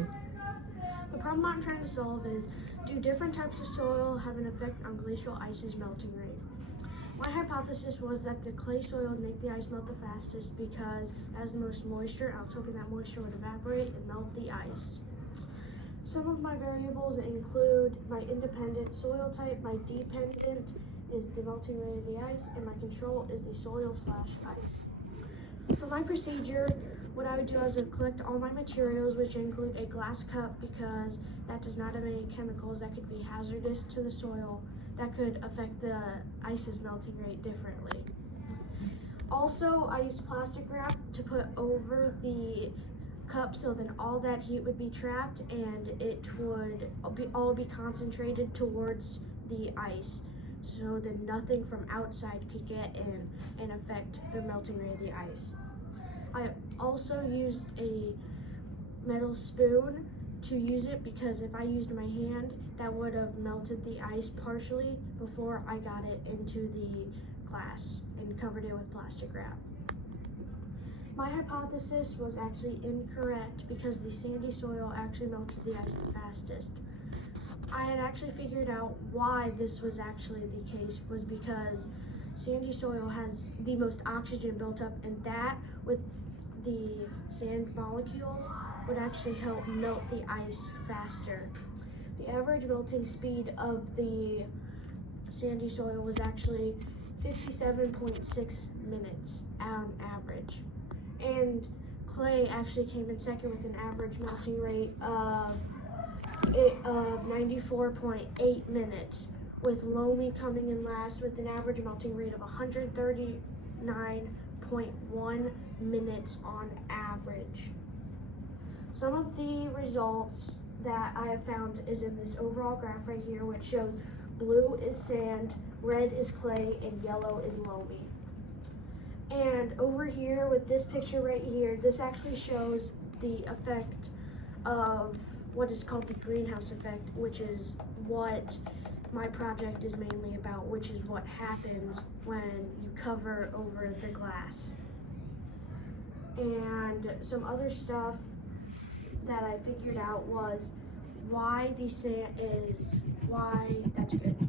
The problem I'm trying to solve is, do different types of soil have an effect on glacial ice's melting rate? My hypothesis was that the clay soil would make the ice melt the fastest because it has the most moisture. I was hoping that moisture would evaporate and melt the ice. Some of my variables include my independent soil type, my dependent is the melting rate of the ice, and my control is the soil/ice. For my procedure, what I would do is I would collect all my materials, which include a glass cup because that does not have any chemicals that could be hazardous to the soil that could affect the ice's melting rate differently. Also, I used plastic wrap to put over the cup so then all that heat would be trapped and it would all be concentrated towards the ice so that nothing from outside could get in and affect the melting rate of the ice. I also used a metal spoon to use it because if I used my hand, that would have melted the ice partially before I got it into the glass and covered it with plastic wrap. My hypothesis was actually incorrect because the sandy soil actually melted the ice the fastest. I had actually figured out why this was actually the case was because sandy soil has the most oxygen built up, and that with the sand molecules would actually help melt the ice faster. The average melting speed of the sandy soil was actually 57.6 minutes on average. And clay actually came in second with an average melting rate of 94.8 minutes, with loamy coming in last with an average melting rate of 139.1 minutes on average. Some of the results that I have found is in this overall graph right here, which shows blue is sand, red is clay, and yellow is loamy. And over here with this picture right here, this actually shows the effect of what is called the greenhouse effect, which is what my project is mainly about, which is what happens when you cover over the glass. And some other stuff that I figured out was why that's good.